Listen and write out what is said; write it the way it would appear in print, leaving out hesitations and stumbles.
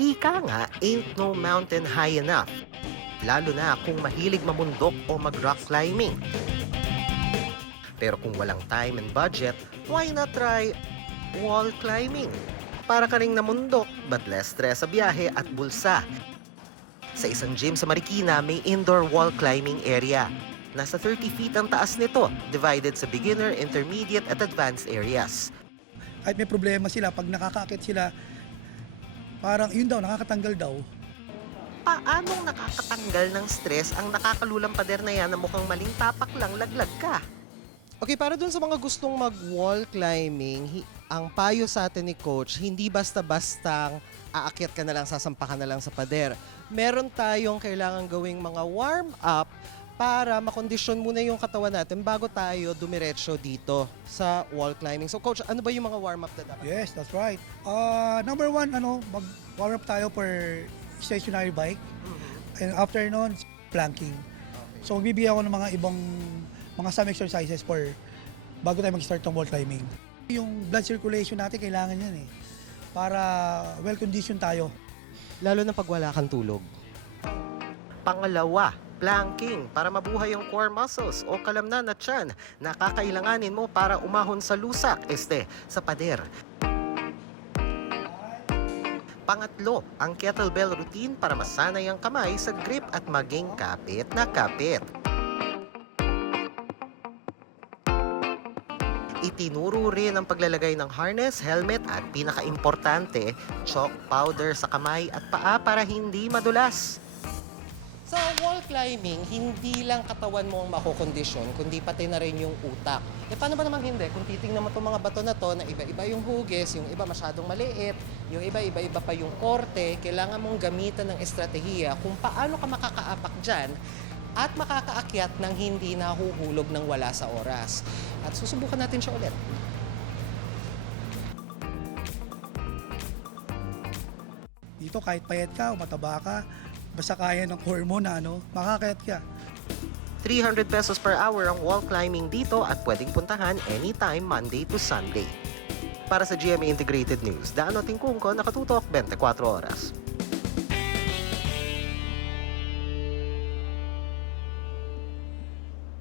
Ika nga, ain't no mountain high enough. Lalo na kung mahilig mamundok o mag-rock climbing. Pero kung walang time and budget, why not try wall climbing? Para ka ring namundok, but less stress sa biyahe at bulsa. Sa isang gym sa Marikina, may indoor wall climbing area. Nasa 30 feet ang taas nito, divided sa beginner, intermediate at advanced areas. Kahit may problema sila, pag nakakaakit sila, parang yun daw, nakakatanggal daw. Paanong nakakatanggal ng stress ang nakakalulang pader na yan na mukhang maling tapak lang laglag ka? Okay, para dun sa mga gustong mag-wall climbing, ang payo sa atin ni Coach, hindi basta-bastang aakyat ka na lang, sasampa ka na lang sa pader. Meron tayong kailangan gawing mga warm-up para makondisyon muna yung katawan natin bago tayo dumiretso dito sa wall climbing. So Coach, ano ba yung mga warm-up na dapat? Yes, that's right. Number one, mag-warm up tayo for stationary bike. And after nun, planking. So magbibigay ako ng mga ibang some exercises for bago tayo mag-start ng wall climbing. Yung blood circulation natin, kailangan yan para well-conditioned tayo. Lalo na pag wala kang tulog. Pangalawa, planking para mabuhay yung core muscles o kalamnan at tiyan na kakailanganin mo para umahon sa lusak, sa pader. Pangatlo, ang kettlebell routine para masanay ang kamay sa grip at maging kapit na kapit. Itinuro rin ang paglalagay ng harness, helmet at pinaka-importante, chalk powder sa kamay at paa para hindi madulas. Sa wall climbing, hindi lang katawan mo ang makokondisyon, kundi pati na rin yung utak. Paano ba naman hindi? Kung titingnan mo itong mga bato na to, na iba-iba yung hugis, yung iba masyadong maliit, yung iba-iba pa yung korte, kailangan mong gamitan ng estratehiya kung paano ka makakaapak dyan at makakaakyat ng hindi nahuhulog ng wala sa oras. At susubukan natin siya ulit. Dito kahit payat ka o mataba ka, basta kaya ng core mo na makakayat ka. 300 pesos per hour ang wall climbing dito at pwedeng puntahan anytime Monday to Sunday. Para sa GMA Integrated News, Daan Otingkungko, nakatutok 24 oras.